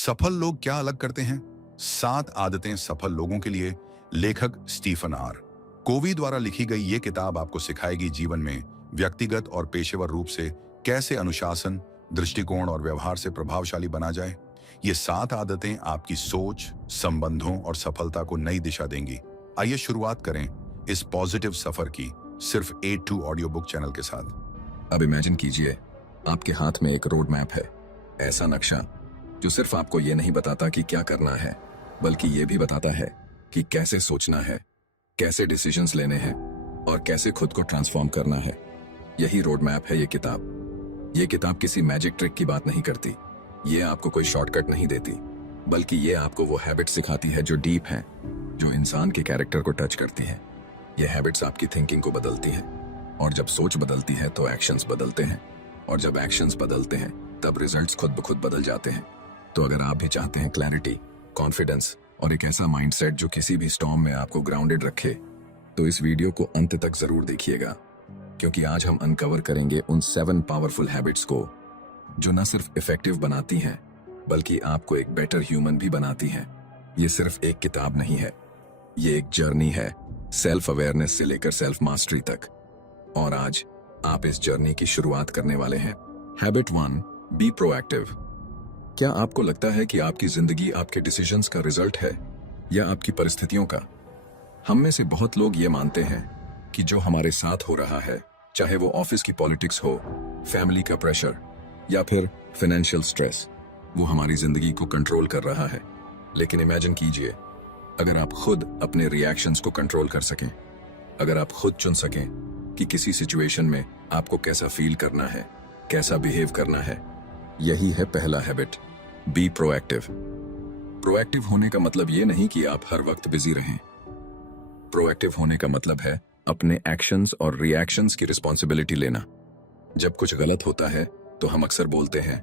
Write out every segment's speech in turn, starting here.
सफल लोग क्या अलग करते हैं? 7 आदतें सफल लोगों के लिए। लेखक स्टीफन आर कोवी द्वारा लिखी गई ये किताब आपको सिखाएगी जीवन में व्यक्तिगत और पेशेवर रूप से कैसे अनुशासन, दृष्टिकोण और व्यवहार से प्रभावशाली बना जाए। ये 7 आदतें आपकी सोच, संबंधों और सफलता को नई दिशा देंगी। आइए शुरुआत करें इस पॉजिटिव सफर की सिर्फ A2 ऑडियो बुक चैनल के साथ। अब इमेजिन कीजिए, आपके हाथ में एक रोड मैप है। ऐसा नक्शा जो सिर्फ आपको ये नहीं बताता कि क्या करना है, बल्कि ये भी बताता है कि कैसे सोचना है, कैसे डिसीजंस लेने हैं और कैसे खुद को ट्रांसफॉर्म करना है। यही रोड मैप है ये किताब। ये किताब किसी मैजिक ट्रिक की बात नहीं करती। ये आपको कोई शॉर्टकट नहीं देती, बल्कि ये आपको वो हैबिट सिखाती है जो डीप हैं, जो इंसान के कैरेक्टर को टच करती हैं। ये हैबिट्स आपकी थिंकिंग को बदलती हैं, और जब सोच बदलती है तो एक्शंस बदलते हैं, और जब एक्शंस बदलते हैं तब रिजल्ट्स खुद ब खुद बदल जाते हैं। तो अगर आप भी चाहते हैं क्लैरिटी, कॉन्फिडेंस और एक ऐसा माइंडसेट जो किसी भी स्टॉर्म में आपको ग्राउंडेड रखे, तो इस वीडियो को अंत तक जरूर देखिएगा, क्योंकि आज हम अनकवर करेंगे उन 7 पावरफुल हैबिट्स को जो न सिर्फ इफेक्टिव बनाती हैं, बल्कि आपको एक बेटर ह्यूमन भी बनाती हैं। ये सिर्फ एक किताब नहीं है, ये एक जर्नी है, सेल्फ अवेयरनेस से लेकर सेल्फ मास्टरी तक। और आज आप इस जर्नी की शुरुआत करने वाले हैं। Habit 1, be proactive. क्या आपको लगता है कि आपकी जिंदगी आपके डिसीजंस का रिजल्ट है या आपकी परिस्थितियों का? हम में से बहुत लोग ये मानते हैं कि जो हमारे साथ हो रहा है, चाहे वो ऑफिस की पॉलिटिक्स हो, फैमिली का प्रेशर या फिर फाइनेंशियल स्ट्रेस, वो हमारी जिंदगी को कंट्रोल कर रहा है। लेकिन इमेजिन कीजिए, अगर आप खुद अपने रिएक्शंस को कंट्रोल कर सकें, अगर आप खुद चुन सकें कि किसी सिचुएशन में आपको कैसा फील करना है, कैसा बिहेव करना है। यही है पहला हैबिट, बी प्रोएक्टिव। प्रोएक्टिव होने का मतलब ये नहीं कि आप हर वक्त बिजी रहें। प्रोएक्टिव होने का मतलब है अपने एक्शंस और रिएक्शंस की रिस्पॉन्सिबिलिटी लेना। जब कुछ गलत होता है तो हम अक्सर बोलते हैं,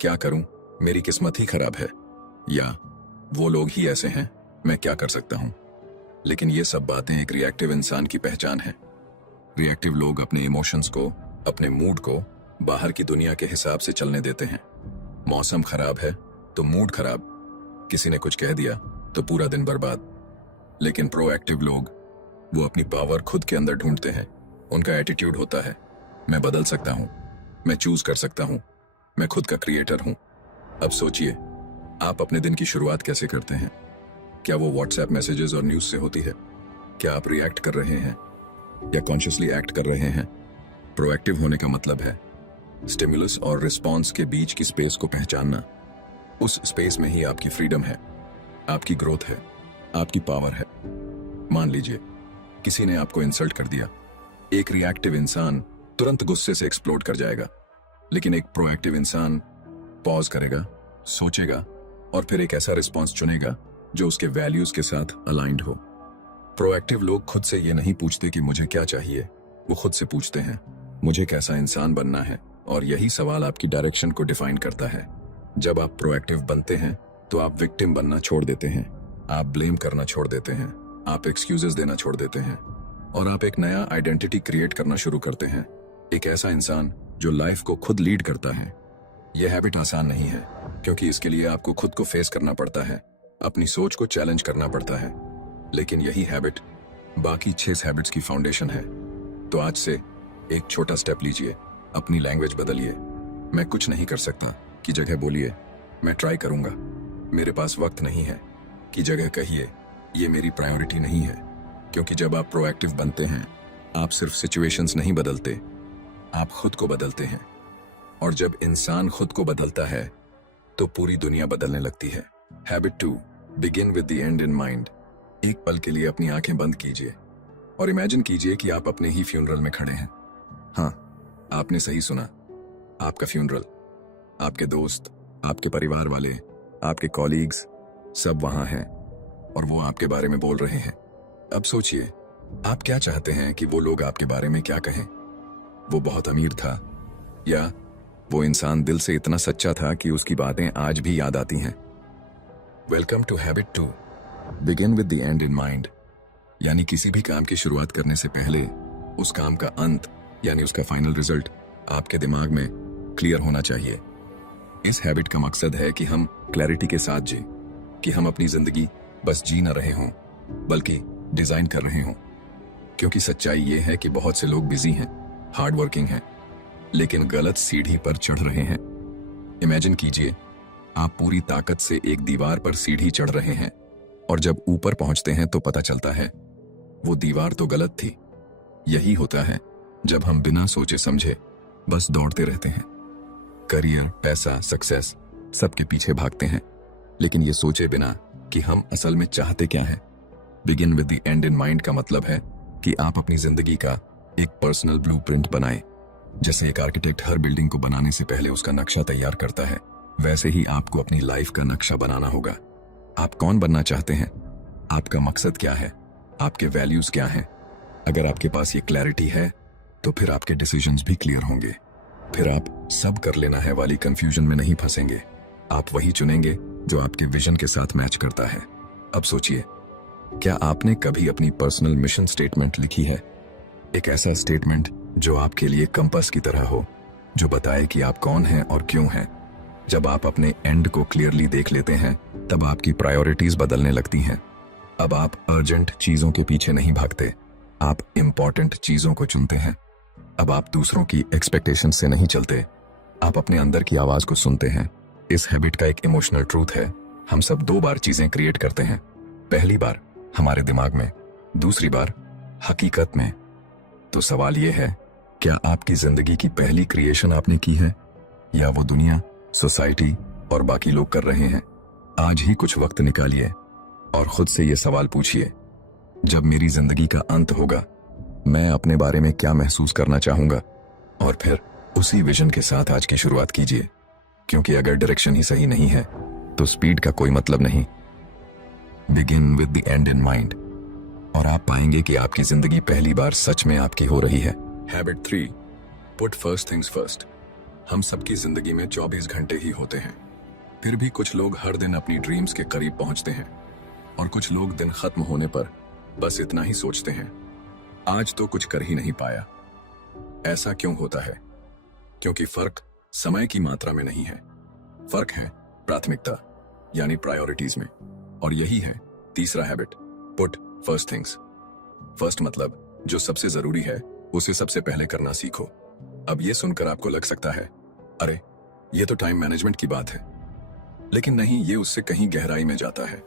क्या करूं, मेरी किस्मत ही खराब है, या वो लोग ही ऐसे हैं, मैं क्या कर सकता हूं। लेकिन ये सब बातें एक रिएक्टिव इंसान की पहचान है। रिएक्टिव लोग अपने इमोशंस को, अपने मूड को बाहर की दुनिया के हिसाब से चलने देते हैं। मौसम खराब है तो मूड खराब, किसी ने कुछ कह दिया तो पूरा दिन बर्बाद। लेकिन प्रोएक्टिव लोग, वो अपनी पावर खुद के अंदर ढूंढते हैं। उनका एटीट्यूड होता है, मैं बदल सकता हूं, मैं चूज कर सकता हूं, मैं खुद का क्रिएटर हूं। अब सोचिए, आप अपने दिन की शुरुआत कैसे करते हैं? क्या वो व्हाट्सएप मैसेजेस और न्यूज से होती है? क्या आप रिएक्ट कर रहे हैं या कॉन्शियसली एक्ट कर रहे हैं? प्रोएक्टिव होने का मतलब है स्टिमुलस और रिस्पॉन्स के बीच की स्पेस को पहचानना। उस स्पेस में ही आपकी फ्रीडम है, आपकी ग्रोथ है, आपकी पावर है। मान लीजिए किसी ने आपको इंसल्ट कर दिया। एक रिएक्टिव इंसान तुरंत गुस्से से एक्सप्लोड कर जाएगा, लेकिन एक प्रोएक्टिव इंसान पॉज करेगा, सोचेगा और फिर एक ऐसा रिस्पॉन्स चुनेगा जो उसके वैल्यूज के साथ अलाइंड हो। प्रोएक्टिव लोग खुद से ये नहीं पूछते कि मुझे क्या चाहिए, वो खुद से पूछते हैं, मुझे कैसा इंसान बनना है। और यही सवाल आपकी डायरेक्शन को डिफाइन करता है। जब आप प्रोएक्टिव बनते हैं तो आप विक्टिम बनना छोड़ देते हैं, आप ब्लेम करना छोड़ देते हैं, आप एक्सक्यूजेस देना छोड़ देते हैं, और आप एक नया आइडेंटिटी क्रिएट करना शुरू करते हैं। एक ऐसा इंसान जो लाइफ को खुद लीड करता है। यह हैबिट आसान नहीं है, क्योंकि इसके लिए आपको खुद को फेस करना पड़ता है, अपनी सोच को चैलेंज करना पड़ता है। लेकिन यही हैबिट बाकी 6 हैबिट्स की फाउंडेशन है। तो आज से एक छोटा स्टेप लीजिए, अपनी लैंग्वेज बदलिए। मैं कुछ नहीं कर सकता की जगह बोलिए, मैं ट्राई करूंगा। मेरे पास वक्त नहीं है की जगह कहिए, ये मेरी प्रायोरिटी नहीं है। क्योंकि जब आप प्रोएक्टिव बनते हैं, आप सिर्फ सिचुएशंस नहीं बदलते, आप खुद को बदलते हैं। और जब इंसान खुद को बदलता है तो पूरी दुनिया बदलने लगती है। Habit 2, begin with the end in mind. एक पल के लिए अपनी आंखें बंद कीजिए और इमेजिन कीजिए कि आप अपने ही फ्यूनरल में खड़े हैं। हाँ, आपने सही सुना, आपका फ्यूनरल। आपके दोस्त, आपके परिवार वाले, आपके कॉलीग्स सब वहां हैं और वो आपके बारे में बोल रहे हैं। अब सोचिए, आप क्या चाहते हैं कि वो लोग आपके बारे में क्या कहें? वो बहुत अमीर था, या वो इंसान दिल से इतना सच्चा था कि उसकी बातें आज भी याद आती हैं। Welcome to habit 2, begin with the end in mind. यानी किसी भी काम की शुरुआत करने से पहले उस काम का अंत, यानी उसका फाइनल रिजल्ट आपके दिमाग में क्लियर होना चाहिए। इस हैबिट का मकसद है कि हम क्लैरिटी के साथ जिए, कि हम अपनी जिंदगी बस जी न रहे हों बल्कि डिजाइन कर रहे हों। क्योंकि सच्चाई ये है कि बहुत से लोग बिजी हैं, हार्ड वर्किंग हैं, लेकिन गलत सीढ़ी पर चढ़ रहे हैं। इमेजिन कीजिए, आप पूरी ताकत से एक दीवार पर सीढ़ी चढ़ रहे हैं और जब ऊपर पहुंचते हैं तो पता चलता है वो दीवार तो गलत थी। यही होता है जब हम बिना सोचे समझे बस दौड़ते रहते हैं। करियर, पैसा, सक्सेस सबके पीछे भागते हैं, लेकिन ये सोचे बिना कि हम असल में चाहते क्या हैं। Begin with the end in mind का मतलब है कि आप अपनी जिंदगी का एक पर्सनल ब्लूप्रिंट बनाएं। जैसे एक आर्किटेक्ट हर बिल्डिंग को बनाने से पहले उसका नक्शा तैयार करता है, वैसे ही आपको अपनी लाइफ का नक्शा बनाना होगा। आप कौन बनना चाहते हैं, आपका मकसद क्या है, आपके वैल्यूज क्या हैं। अगर आपके पास ये क्लैरिटी है तो फिर आपके डिसीजंस भी क्लियर होंगे। फिर आप सब कर लेना है वाली कंफ्यूजन में नहीं फंसेंगे। आप वही चुनेंगे जो आपके विजन के साथ मैच करता है। अब सोचिए, क्या आपने कभी अपनी पर्सनल मिशन स्टेटमेंट लिखी है? एक ऐसा स्टेटमेंट जो आपके लिए कंपास की तरह हो, जो बताए कि आप कौन हैं और क्यों हैं। जब आप अपने एंड को क्लियरली देख लेते हैं तब आपकी प्रायोरिटीज बदलने लगती हैं। अब आप अर्जेंट चीजों के पीछे नहीं भागते, आप इंपॉर्टेंट चीजों को चुनते हैं। अब आप दूसरों की एक्सपेक्टेशन से नहीं चलते, आप अपने अंदर की आवाज को सुनते हैं। इस हैबिट का एक इमोशनल ट्रूथ है, हम सब 2 बार चीजें क्रिएट करते हैं। पहली बार हमारे दिमाग में, दूसरी बार हकीकत में। तो सवाल यह है, क्या आपकी जिंदगी की पहली क्रिएशन आपने की है या वो दुनिया, सोसाइटी और बाकी लोग कर रहे हैं? आज ही कुछ वक्त निकालिए और खुद से ये सवाल पूछिए, जब मेरी जिंदगी का अंत होगा मैं अपने बारे में क्या महसूस करना चाहूंगा? और फिर उसी विजन के साथ आज की शुरुआत कीजिए। क्योंकि अगर डायरेक्शन ही सही नहीं है तो स्पीड का कोई मतलब नहीं। Begin with the end in mind और आप पाएंगे कि आपकी जिंदगी पहली बार सच में आपकी हो रही है। Habit 3, put first things first. हम सबकी जिंदगी में 24 घंटे ही होते हैं, फिर भी कुछ लोग हर दिन अपनी ड्रीम्स के करीब पहुंचते हैं और कुछ लोग दिन खत्म होने पर बस इतना ही सोचते हैं, आज तो कुछ कर ही नहीं पाया। ऐसा क्यों होता है? क्योंकि फर्क समय की मात्रा में नहीं है, फर्क है प्राथमिकता यानी प्रायोरिटीज में। और यही है तीसरा habit, put first things first. मतलब जो सबसे जरूरी है उसे सबसे पहले करना सीखो। अब ये सुनकर आपको लग सकता है, अरे ये तो टाइम मैनेजमेंट की बात है, लेकिन नहीं, ये उससे कहीं गहराई में जाता है।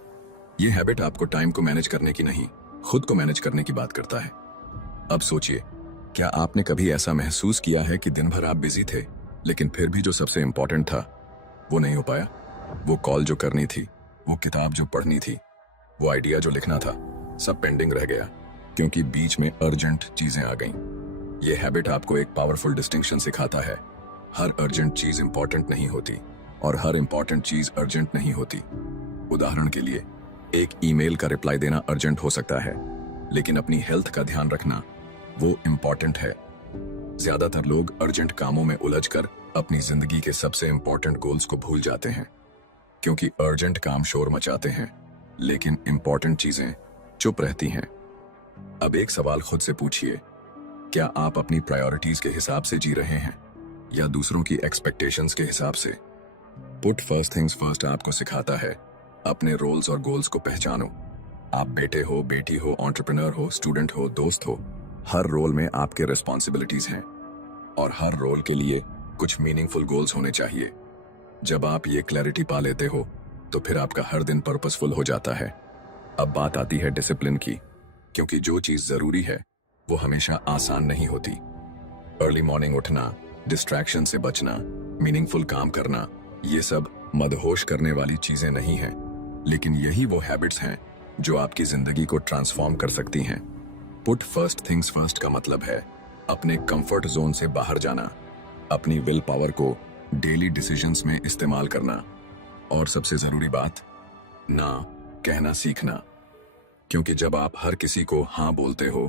ये हैबिट आपको टाइम को मैनेज करने की नहीं, खुद को मैनेज करने की बात करता है। अब सोचिए, क्या आपने कभी ऐसा महसूस किया है कि दिन भर आप बिजी थे लेकिन फिर भी जो सबसे इंपॉर्टेंट था वो नहीं हो पाया? वो कॉल जो करनी थी, वो किताब जो पढ़नी थी, वो आइडिया जो लिखना था, सब पेंडिंग रह गया क्योंकि बीच में अर्जेंट चीजें आ गईं। ये हैबिट आपको एक पावरफुल डिस्टिंक्शन सिखाता है। हर अर्जेंट चीज इंपॉर्टेंट नहीं होती और हर इंपॉर्टेंट चीज अर्जेंट नहीं होती। उदाहरण के लिए, एक ईमेल का रिप्लाई देना अर्जेंट हो सकता है, लेकिन अपनी हेल्थ का ध्यान रखना वो इंपॉर्टेंट है। ज्यादातर लोग अर्जेंट कामों में उलझकर अपनी जिंदगी के सबसे इंपॉर्टेंट गोल्स को भूल जाते हैं, क्योंकि अर्जेंट काम शोर मचाते हैं लेकिन इंपॉर्टेंट चीजें चुप रहती हैं। अब एक सवाल खुद से पूछिए, क्या आप अपनी प्रायोरिटीज के हिसाब से जी रहे हैं या दूसरों की एक्सपेक्टेशंस के हिसाब से? पुट फर्स्ट थिंग्स फर्स्ट आपको सिखाता है अपने रोल्स और गोल्स को पहचानो। आप बेटे हो, बेटी हो, एंटरप्रेन्योर हो, स्टूडेंट हो, दोस्त हो, हर रोल में आपके रिस्पॉन्सिबिलिटीज हैं और हर रोल के लिए कुछ मीनिंगफुल गोल्स होने चाहिए। जब आप ये क्लैरिटी पा लेते हो तो फिर आपका हर दिन पर्पसफुल हो जाता है। अब बात आती है डिसिप्लिन की, क्योंकि जो चीज जरूरी है वो हमेशा आसान नहीं होती। अर्ली मॉर्निंग उठना, डिस्ट्रैक्शन से बचना, मीनिंगफुल काम करना, ये सब मदहोश करने वाली चीजें नहीं हैं, लेकिन यही वो हैबिट्स हैं जो आपकी जिंदगी को ट्रांसफॉर्म कर सकती हैं। पुट फर्स्ट थिंग्स फर्स्ट का मतलब है अपने कंफर्ट जोन से बाहर जाना, अपनी विल पावर को डेली डिसीजंस में इस्तेमाल करना और सबसे जरूरी बात, ना कहना सीखना। क्योंकि जब आप हर किसी को हाँ बोलते हो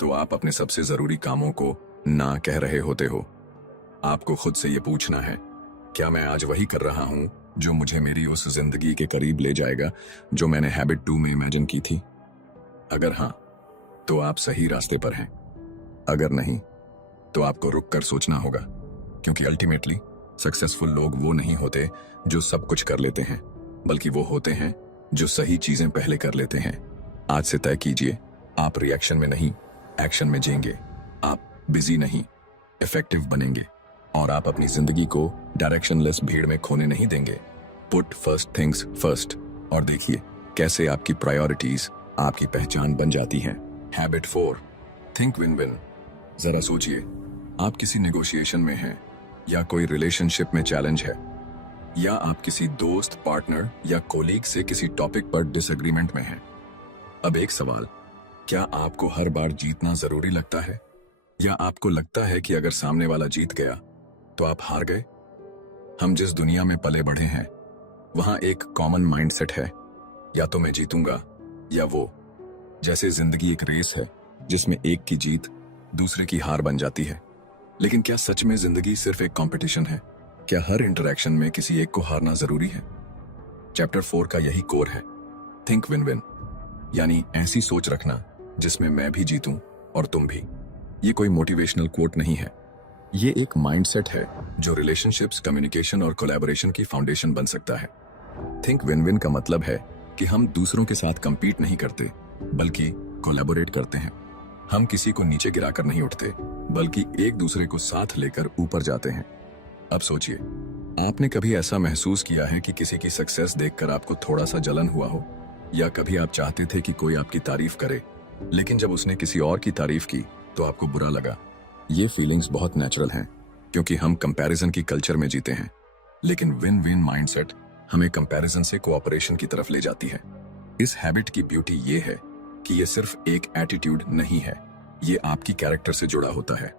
तो आप अपने सबसे जरूरी कामों को ना कह रहे होते हो। आपको खुद से ये पूछना है, क्या मैं आज वही कर रहा हूं जो मुझे मेरी उस जिंदगी के करीब ले जाएगा जो मैंने हैबिट 2 में इमेजिन की थी? अगर हाँ, तो आप सही रास्ते पर हैं। अगर नहीं, तो आपको रुक कर सोचना होगा, क्योंकि अल्टीमेटली सक्सेसफुल लोग वो नहीं होते जो सब कुछ कर लेते हैं, बल्कि वो होते हैं जो सही चीजें पहले कर लेते हैं। आज से तय कीजिए, आप रिएक्शन में नहीं, एक्शन में जिएंगे। आप बिजी नहीं, इफेक्टिव बनेंगे। और आप अपनी जिंदगी को डायरेक्शनलेस भीड़ में खोने नहीं देंगे। पुट फर्स्ट थिंग्स फर्स्ट और देखिए कैसे आपकी प्रायोरिटीज आपकी पहचान बन जाती हैं। Habit 4, think win win. जरा सोचिए, आप किसी नेगोशिएशन में हैं, या कोई रिलेशनशिप में चैलेंज है, या आप किसी दोस्त, पार्टनर या कोलीग से किसी टॉपिक पर डिसएग्रीमेंट में हैं। अब एक सवाल, क्या आपको हर बार जीतना जरूरी लगता है, या आपको लगता है कि अगर सामने वाला जीत गया तो आप हार गए? हम जिस दुनिया में पले बढ़े हैं वहां एक कॉमन माइंडसेट है, या तो मैं जीतूंगा या वो। जैसे जिंदगी एक रेस है जिसमें एक की जीत दूसरे की हार बन जाती है। लेकिन क्या सच में जिंदगी सिर्फ एक कंपटीशन है? क्या हर इंटरेक्शन में किसी एक को हारना जरूरी है? चैप्टर 4 का यही कोर है, थिंक विन विन, यानी ऐसी सोच रखना जिसमें मैं भी जीतूं और तुम भी। ये कोई मोटिवेशनल कोट नहीं है, ये एक माइंडसेट है जो रिलेशनशिप्स, कम्युनिकेशन और कोलैबोरेशन की फाउंडेशन बन सकता है। थिंक विन विन का मतलब है कि हम दूसरों के साथ कंपीट नहीं करते, बल्कि कोलैबोरेट करते हैं। हम किसी को नीचे गिराकर नहीं उठते, बल्कि एक दूसरे को साथ लेकर ऊपर जाते हैं। अब सोचिए, आपने कभी ऐसा महसूस किया है कि किसी की सक्सेस देखकर आपको थोड़ा सा जलन हुआ हो, या कभी आप चाहते थे कि कोई आपकी तारीफ करे, लेकिन जब उसने किसी और की तारीफ की तो आपको बुरा लगा? ये फीलिंग्स बहुत नेचुरल हैं, क्योंकि हम कंपैरिजन की कल्चर में जीते हैं। लेकिन विन विन माइंडसेट हमें कंपैरिजन से कोऑपरेशन की तरफ ले जाती है। इस हैबिट की ब्यूटी ये है कि ये सिर्फ एक एटीट्यूड नहीं है, ये आपकी कैरेक्टर से जुड़ा होता है।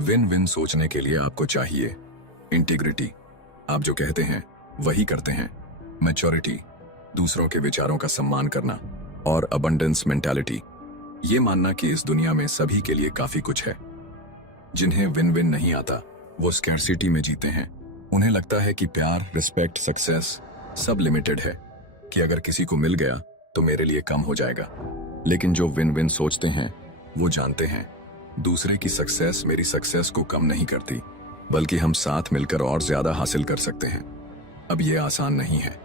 विन विन सोचने के लिए आपको चाहिए इंटीग्रिटी, आप जो कहते हैं वही करते हैं, मैच्योरिटी, दूसरों के विचारों का सम्मान करना, और अबंडेंस मेंटालिटी, ये मानना कि इस दुनिया में सभी के लिए काफी कुछ है। जिन्हें विन विन नहीं आता वो स्कैर्सिटी में जीते हैं। उन्हें लगता है कि प्यार, रिस्पेक्ट, सक्सेस सब लिमिटेड है, कि अगर किसी को मिल गया तो मेरे लिए कम हो जाएगा। लेकिन जो विन विन सोचते हैं वो जानते हैं दूसरे की सक्सेस मेरी सक्सेस को कम नहीं करती, बल्कि हम साथ मिलकर और ज्यादा हासिल कर सकते हैं। अब ये आसान नहीं है,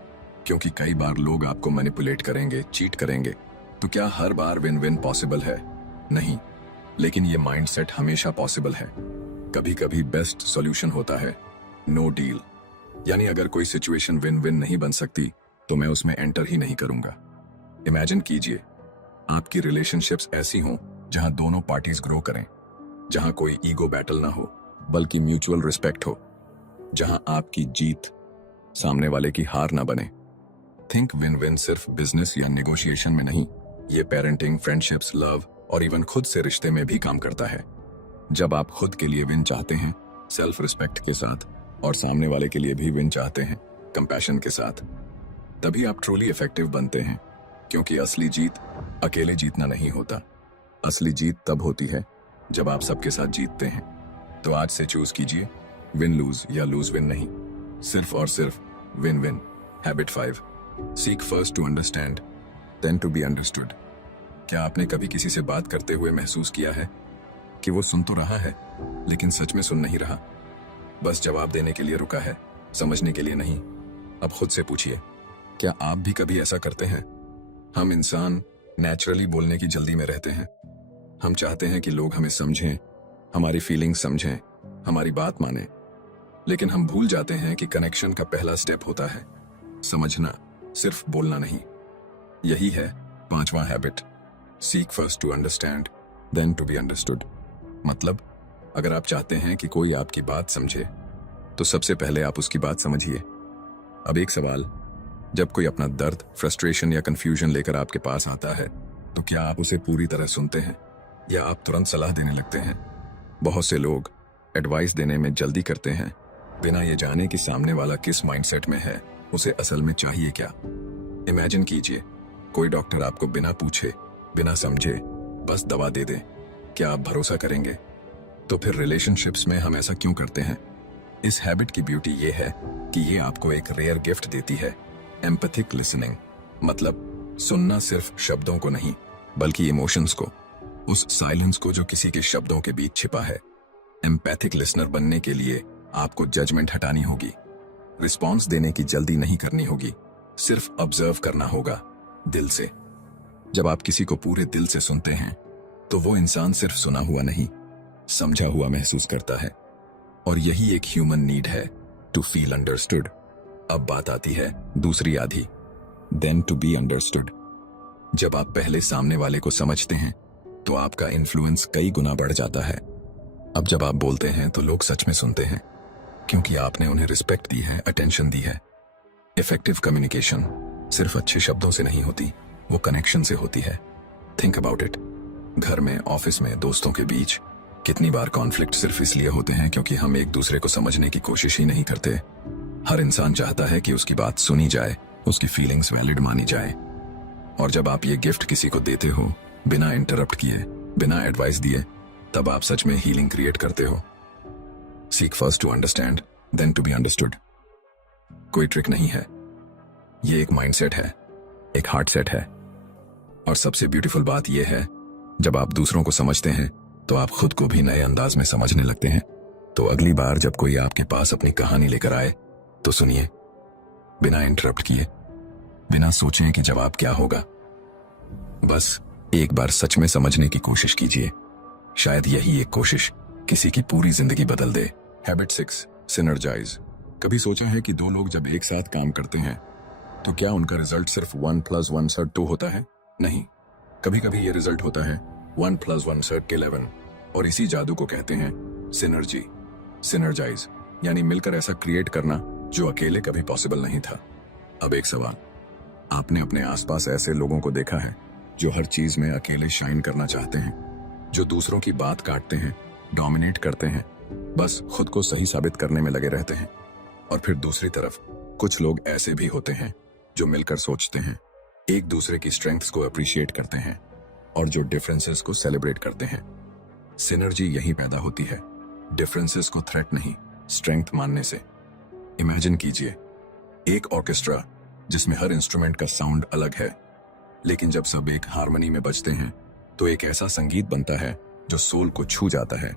क्योंकि कई बार लोग आपको मैनिपुलेट करेंगे, चीट करेंगे। तो क्या हर बार विन विन पॉसिबल है? नहीं, लेकिन ये माइंडसेट हमेशा पॉसिबल है। कभी कभी बेस्ट सॉल्यूशन होता है नो डील, यानी अगर कोई सिचुएशन विन विन नहीं बन सकती तो मैं उसमें एंटर ही नहीं करूंगा। इमेजिन कीजिए, आपकी रिलेशनशिप्स ऐसी हों जहां दोनों पार्टीज ग्रो करें, जहां कोई ईगो बैटल ना हो, बल्कि म्यूचुअल रिस्पेक्ट हो, जहां आपकी जीत सामने वाले की हार ना बने। थिंक विन विन सिर्फ बिजनेस या नेगोशिएशन में नहीं, ये पेरेंटिंग, फ्रेंडशिप्स, लव और इवन खुद से रिश्ते में भी काम करता है। जब आप खुद के लिए विन चाहते हैं सेल्फ रिस्पेक्ट के साथ, और सामने वाले के लिए भी विन चाहते हैं कंपैशन के साथ, तभी आप ट्रूली इफेक्टिव बनते हैं। क्योंकि असली जीत अकेले जीतना नहीं होता, असली जीत तब होती है जब आप सबके साथ जीतते हैं। तो आज से चूज कीजिए विन लूज या लूज विन नहीं, सिर्फ और सिर्फ win win. Habit 5, seek first to understand then to be understood. क्या आपने कभी किसी से बात करते हुए महसूस किया है कि वो सुन तो रहा है लेकिन सच में सुन नहीं रहा, बस जवाब देने के लिए रुका है, समझने के लिए नहीं? अब खुद से पूछिए, क्या आप भी कभी ऐसा करते हैं? हम इंसान नेचुरली बोलने की जल्दी में रहते हैं। हम चाहते हैं कि लोग हमें समझें, हमारी फीलिंग्स समझें, हमारी बात माने, लेकिन हम भूल जाते हैं कि कनेक्शन का पहला स्टेप होता है समझना, सिर्फ बोलना नहीं। यही है 5वां habit, seek first to understand then to be understood. मतलब, अगर आप चाहते हैं कि कोई आपकी बात समझे तो सबसे पहले आप उसकी बात समझिए। अब एक सवाल, जब कोई अपना दर्द, फ्रस्ट्रेशन या कंफ्यूजन लेकर आपके पास आता है तो क्या आप उसे पूरी तरह सुनते हैं, या आप तुरंत सलाह देने लगते हैं? बहुत से लोग एडवाइस देने में जल्दी करते हैं, बिना ये जाने कि सामने वाला किस माइंडसेट में है, उसे असल में चाहिए क्या। इमेजिन कीजिए, कोई डॉक्टर आपको बिना पूछे, बिना समझे बस दवा दे दे, क्या आप भरोसा करेंगे? तो फिर रिलेशनशिप्स में हम ऐसा क्यों करते हैं? इस हैबिट की ब्यूटी ये है कि ये आपको एक रेयर गिफ्ट देती है, एम्पैथिक लिसनिंग। मतलब सुनना सिर्फ शब्दों को नहीं, बल्कि इमोशंस को, उस साइलेंस को जो किसी के शब्दों के बीच छिपा है। एम्पैथिक लिसनर बनने के लिए आपको जजमेंट हटानी होगी, रिस्पॉन्स देने की जल्दी नहीं करनी होगी, सिर्फ ऑब्जर्व करना होगा दिल से। जब आप किसी को पूरे दिल से सुनते हैं तो वो इंसान सिर्फ सुना हुआ नहीं, समझा हुआ महसूस करता है। और यही एक ह्यूमन नीड है, टू फील अंडरस्टूड। अब बात आती है दूसरी आधी, देन टू बी अंडरस्टूड। जब आप पहले सामने वाले को समझते हैं तो आपका इन्फ्लुएंस कई गुना बढ़ जाता है। अब जब आप बोलते हैं तो लोग सच में सुनते हैं, क्योंकि आपने उन्हें रिस्पेक्ट दी है, अटेंशन दी है। इफेक्टिव कम्युनिकेशन सिर्फ अच्छे शब्दों से नहीं होती, वो कनेक्शन से होती है। Think about it. घर में, ऑफिस में, दोस्तों के बीच कितनी बार कॉन्फ्लिक्ट सिर्फ इसलिए होते हैं क्योंकि हम एक दूसरे को समझने की कोशिश ही नहीं करते। हर इंसान चाहता है कि उसकी बात सुनी जाए, उसकी फीलिंग्स वैलिड मानी जाए। और जब आप ये गिफ्ट किसी को देते हो, बिना इंटरप्ट किए, बिना एडवाइस दिए, तब आप सच में हीलिंग क्रिएट करते हो। Seek first to understand, then to be understood. कोई ट्रिक नहीं है, ये एक माइंडसेट है, एक हार्ट सेट है। और सबसे ब्यूटीफुल बात यह है, जब आप दूसरों को समझते हैं तो आप खुद को भी नए अंदाज में समझने लगते हैं। तो अगली बार जब कोई आपके पास अपनी कहानी लेकर आए तो सुनिए, बिना इंटरप्ट किए, बिना सोचें कि जवाब क्या होगा। बस एक बार सच में समझने की कोशिश कीजिए। शायद यही एक कोशिश किसी की पूरी जिंदगी बदल दे। Habit 6, synergise. कभी सोचा है कि दो लोग जब एक साथ काम करते हैं तो क्या उनका रिजल्ट सिर्फ 1 + 1 = 2 होता है? नहीं, कभी कभी ये रिजल्ट होता है 1 + 1 = 11। और इसी जादू को कहते हैं सिनर्जी, सिनर्जाइज, यानी मिलकर ऐसा क्रिएट करना जो अकेले कभी पॉसिबल नहीं था। अब एक सवाल, आपने अपने आसपास ऐसे लोगों को देखा है जो हर चीज में अकेले शाइन करना चाहते हैं, जो दूसरों की बात काटते हैं, डोमिनेट करते हैं, बस खुद को सही साबित करने में लगे रहते हैं? और फिर दूसरी तरफ कुछ लोग ऐसे भी होते हैं जो मिलकर सोचते हैं, एक दूसरे की स्ट्रेंथ्स को अप्रिशिएट करते हैं और जो डिफरेंसेस को सेलिब्रेट करते हैं। सिनर्जी यही पैदा होती है, डिफरेंसेस को थ्रेट नहीं, स्ट्रेंथ मानने से। इमेजिन कीजिए एक ऑर्केस्ट्रा जिसमें हर इंस्ट्रूमेंट का साउंड अलग है, लेकिन जब सब एक हार्मनी में बजते हैं तो एक ऐसा संगीत बनता है जो सोल को छू जाता है।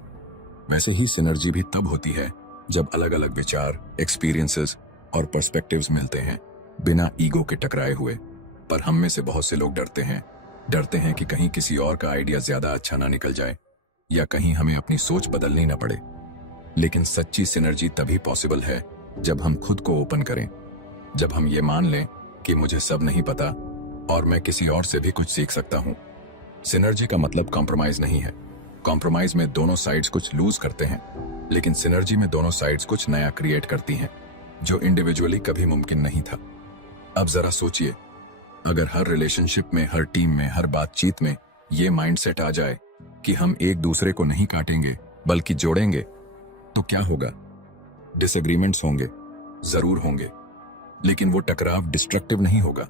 वैसे ही सिनर्जी भी तब होती है जब अलग अलग विचार, एक्सपीरियंसेस और पर्सपेक्टिव्स मिलते हैं, बिना ईगो के टकराए हुए। पर हम में से बहुत से लोग डरते हैं कि कहीं किसी और का आइडिया ज्यादा अच्छा ना निकल जाए, या कहीं हमें अपनी सोच बदलनी ना पड़े। लेकिन सच्ची सिनर्जी तभी पॉसिबल है जब हम खुद को ओपन करें, जब हम ये मान लें कि मुझे सब नहीं पता और मैं किसी और से भी कुछ सीख सकता हूं। सिनर्जी का मतलब कॉम्प्रोमाइज नहीं है। कॉम्प्रोमाइज में दोनों साइड्स कुछ लूज करते हैं, लेकिन सिनर्जी में दोनों साइड्स कुछ नया क्रिएट करती हैं जो इंडिविजुअली कभी मुमकिन नहीं था। अब जरा सोचिए, अगर हर रिलेशनशिप में, हर टीम में, हर बातचीत में ये माइंडसेट आ जाए कि हम एक दूसरे को नहीं काटेंगे बल्कि जोड़ेंगे, तो क्या होगा? डिसएग्रीमेंट्स होंगे, जरूर होंगे, लेकिन वो टकराव डिस्ट्रक्टिव नहीं होगा,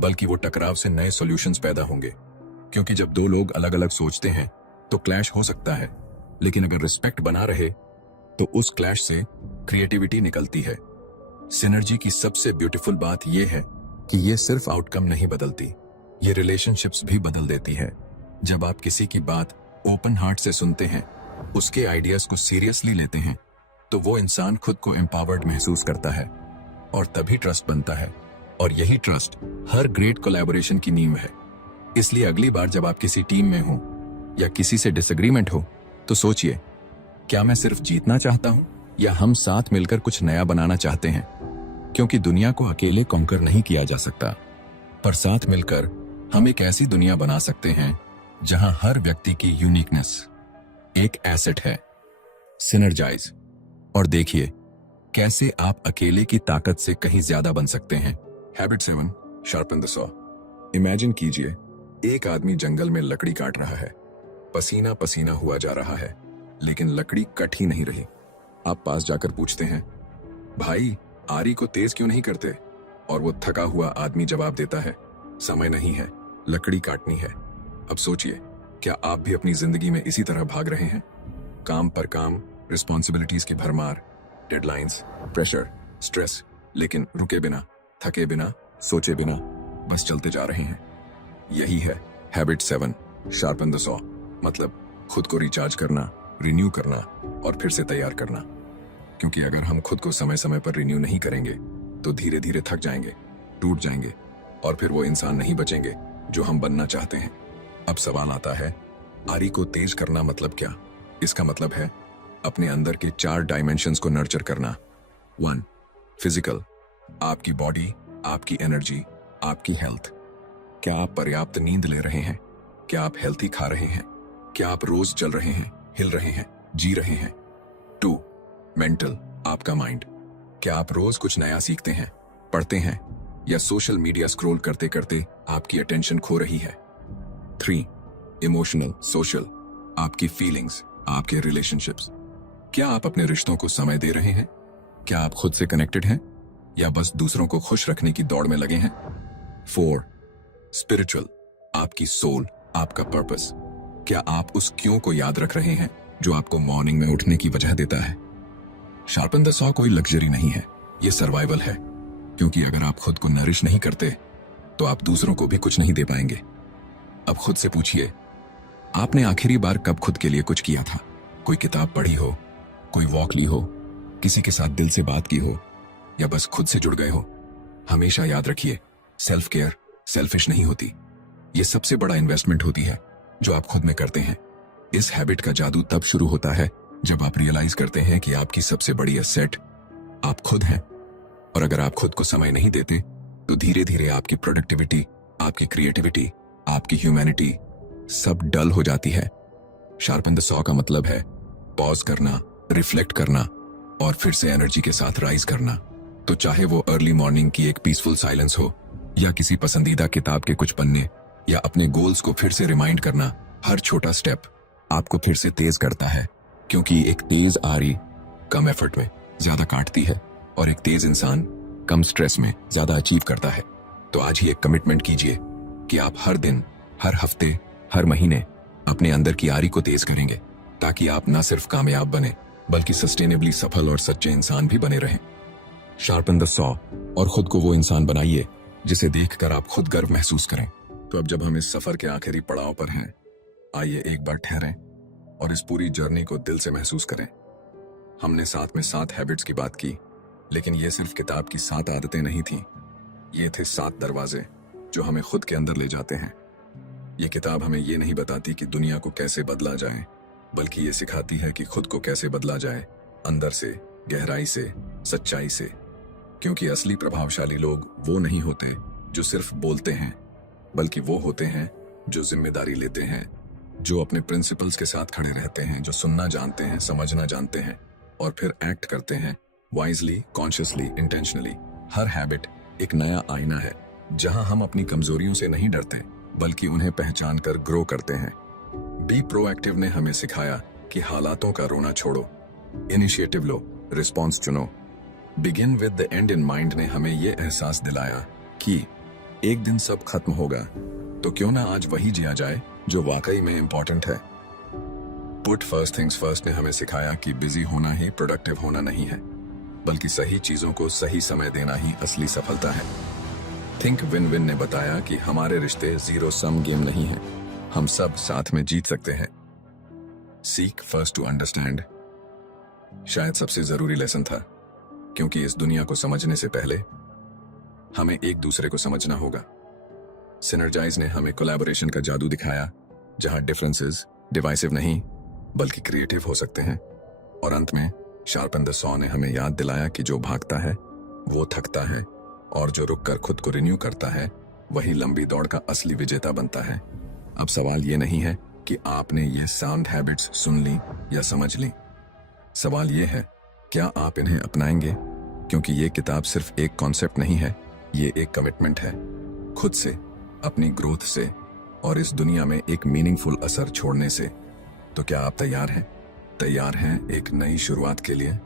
बल्कि वो टकराव से नए सॉल्यूशंस पैदा होंगे। क्योंकि जब दो लोग अलग अलग सोचते हैं तो क्लैश हो सकता है, लेकिन अगर रिस्पेक्ट बना रहे तो उस क्लैश से क्रिएटिविटी निकलती है। सिनर्जी की सबसे ब्यूटीफुल बात यह है कि ये सिर्फ आउटकम नहीं बदलती, ये रिलेशनशिप्स भी बदल देती है। जब आप किसी की बात ओपन हार्ट से सुनते हैं, उसके आइडियाज को सीरियसली लेते हैं, तो वो इंसान खुद को एम्पावर्ड महसूस करता है और तभी ट्रस्ट बनता है। और यही ट्रस्ट हर ग्रेट कोलैबोरेशन की नींव है। इसलिए अगली बार जब आप किसी टीम में हो या किसी से डिसएग्रीमेंट हो तो सोचिए, क्या मैं सिर्फ जीतना चाहता हूं या हम साथ मिलकर कुछ नया बनाना चाहते हैं? क्योंकि दुनिया को अकेले कॉन्कर नहीं किया जा सकता, पर साथ मिलकर हम एक ऐसी दुनिया बना सकते हैं जहां हर व्यक्ति की यूनिकनेस एक एसेट है। सिनर्जाइज और देखिए कैसे आप अकेले की ताकत से कहीं ज्यादा बन सकते हैं। Habit 7, sharpen the saw. Imagine कीजिए एक आदमी जंगल में लकड़ी काट रहा है, पसीना पसीना हुआ जा रहा है, लेकिन लकड़ी कट ही नहीं रही। आप पास जाकर पूछते हैं, भाई आरी को तेज क्यों नहीं करते? और वो थका हुआ आदमी जवाब देता है, समय नहीं है, लकड़ी काटनी है। अब सोचिए, क्या आप भी अपनी जिंदगी में इसी तरह भाग रहे हैं? काम पर काम, रिस्पॉन्सिबिलिटीज की भरमार, डेडलाइंस, प्रेशर, स्ट्रेस, लेकिन रुके बिना, थके बिना, सोचे बिना, बस चलते जा रहे हैं। यही है हैबिट 7, शार्पन द सॉ। मतलब खुद को रिचार्ज करना, रिन्यू करना और फिर से तैयार करना। क्योंकि अगर हम खुद को समय समय पर रिन्यू नहीं करेंगे तो धीरे धीरे थक जाएंगे, टूट जाएंगे और फिर वो इंसान नहीं बचेंगे जो हम बनना चाहते हैं। अब सवाल आता है, आरी को तेज करना मतलब क्या? इसका मतलब है अपने अंदर के 4 डायमेंशंस को नर्चर करना। 1. फिजिकल, आपकी बॉडी, आपकी एनर्जी, आपकी हेल्थ। क्या आप पर्याप्त नींद ले रहे हैं? क्या आप हेल्थी खा रहे हैं? क्या आप रोज चल रहे हैं, हिल रहे हैं, जी रहे हैं? 2. मेंटल, आपका माइंड। क्या आप रोज कुछ नया सीखते हैं, पढ़ते हैं, या सोशल मीडिया स्क्रॉल करते करते आपकी अटेंशन खो रही है? 3. इमोशनल, सोशल, आपकी फीलिंग्स, आपके रिलेशनशिप्स। क्या आप अपने रिश्तों को समय दे रहे हैं? क्या आप खुद से कनेक्टेड हैं या बस दूसरों को खुश रखने की दौड़ में लगे हैं? 4. स्पिरिचुअल, आपकी सोल, आपका पर्पस। क्या आप उस क्यों को याद रख रहे हैं जो आपको मॉर्निंग में उठने की वजह देता है? शार्पन द सॉ कोई लग्जरी नहीं है, ये सर्वाइवल है। क्योंकि अगर आप खुद को नरिश नहीं करते तो आप दूसरों को भी कुछ नहीं दे पाएंगे। अब खुद से पूछिए, आपने आखिरी बार कब खुद के लिए कुछ किया था? कोई किताब पढ़ी हो, कोई वॉक ली हो, किसी के साथ दिल से बात की हो, या बस खुद से जुड़ गए हो? हमेशा याद रखिए, सेल्फ केयर सेल्फिश नहीं होती, ये सबसे बड़ा इन्वेस्टमेंट होती है जो आप खुद में करते हैं। इस हैबिट का जादू तब शुरू होता है जब आप रियलाइज करते हैं कि आपकी सबसे बड़ी एसेट आप खुद हैं। और अगर आप खुद को समय नहीं देते तो धीरे धीरे आपकी प्रोडक्टिविटी, आपकी क्रिएटिविटी, आपकी ह्यूमैनिटी सब डल हो जाती है। शार्पन द सॉ का मतलब है पॉज करना, रिफ्लेक्ट करना और फिर से एनर्जी के साथ राइज करना। तो चाहे वो अर्ली मॉर्निंग की एक पीसफुल साइलेंस हो, या किसी पसंदीदा किताब के कुछ पन्ने, या अपने गोल्स को फिर से रिमाइंड करना, हर छोटा स्टेप आपको फिर से तेज करता है। क्योंकि एक तेज आरी कम एफर्ट में ज्यादा काटती है और एक तेज इंसान कम स्ट्रेस में ज्यादा अचीव करता है। तो आज ही एक कमिटमेंट कीजिए कि आप हर दिन, हर हफ्ते, हर महीने अपने अंदर की आरी को तेज करेंगे, ताकि आप न सिर्फ कामयाब बने बल्कि सस्टेनेबली सफल और सच्चे इंसान भी बने रहें। शार्पन द सॉ और खुद को वो इंसान बनाइए जिसे देखकर आप खुद गर्व महसूस करें। तो अब जब हम इस सफर के आखिरी पड़ाव पर हैं, आइए एक बार ठहरें और इस पूरी जर्नी को दिल से महसूस करें। हमने साथ में 7 हैबिट्स की बात की, लेकिन ये सिर्फ किताब की 7 आदतें नहीं थीं। ये थे 7 दरवाजे जो हमें खुद के अंदर ले जाते हैं। ये किताब हमें ये नहीं बताती कि दुनिया को कैसे बदला जाए, बल्कि ये सिखाती है कि खुद को कैसे बदला जाए, अंदर से, गहराई से, सच्चाई से। क्योंकि असली प्रभावशाली लोग वो नहीं होते जो सिर्फ बोलते हैं, बल्कि वो होते हैं जो जिम्मेदारी लेते हैं, जो अपने प्रिंसिपल्स के साथ खड़े रहते हैं, जो सुनना जानते हैं, समझना जानते हैं और फिर एक्ट करते हैं वाइजली, कॉन्शियसली, इंटेंशनली। हर हैबिट एक नया आईना है जहां हम अपनी कमजोरियों से नहीं डरते बल्कि उन्हें पहचान कर ग्रो करते हैं। बी प्रोएक्टिव ने हमें सिखाया कि हालातों का रोना छोड़ो, इनिशिएटिव लो, रिस्पॉन्स चुनो। Begin with the end in mind ने हमें यह एहसास दिलाया कि एक दिन सब खत्म होगा, तो क्यों ना आज वही जिया जाए जो वाकई में इंपॉर्टेंट है। पुट फर्स्ट थिंग्स फर्स्ट ने हमें सिखाया कि बिजी होना ही प्रोडक्टिव होना नहीं है, बल्कि सही चीजों को सही समय देना ही असली सफलता है। थिंक विन विन ने बताया कि हमारे रिश्ते जीरो सम गेम नहीं है, हम सब साथ में जीत सकते हैं। सीक फर्स्ट टू अंडरस्टैंड शायद सबसे जरूरी लेसन था, क्योंकि इस दुनिया को समझने से पहले हमें एक दूसरे को समझना होगा। सिनर्जाइज ने हमें कोलैबोरेशन का जादू दिखाया, जहां डिफरेंसेस डिवाइसिव नहीं बल्कि क्रिएटिव हो सकते हैं। और अंत में शार्पन द सॉ ने हमें याद दिलाया कि जो भागता है वो थकता है, और जो रुककर खुद को रिन्यू करता है वही लंबी दौड़ का असली विजेता बनता है। अब सवाल ये नहीं है कि आपने ये साउंड हैबिट्स सुन ली या समझ ली, सवाल ये है क्या आप इन्हें अपनाएंगे? क्योंकि ये किताब सिर्फ एक कॉन्सेप्ट नहीं है, ये एक कमिटमेंट है, खुद से, अपनी ग्रोथ से और इस दुनिया में एक मीनिंगफुल असर छोड़ने से। तो क्या आप तैयार हैं? तैयार हैं एक नई शुरुआत के लिए?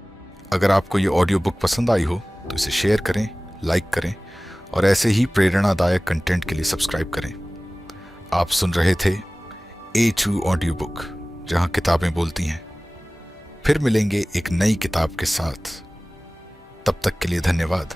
अगर आपको ये ऑडियो बुक पसंद आई हो तो इसे शेयर करें, लाइक करें और ऐसे ही प्रेरणादायक कंटेंट के लिए सब्सक्राइब करें। आप सुन रहे थे A2 ऑडियो बुक, जहां किताबें बोलती हैं। फिर मिलेंगे एक नई किताब के साथ, तब तक के लिए धन्यवाद।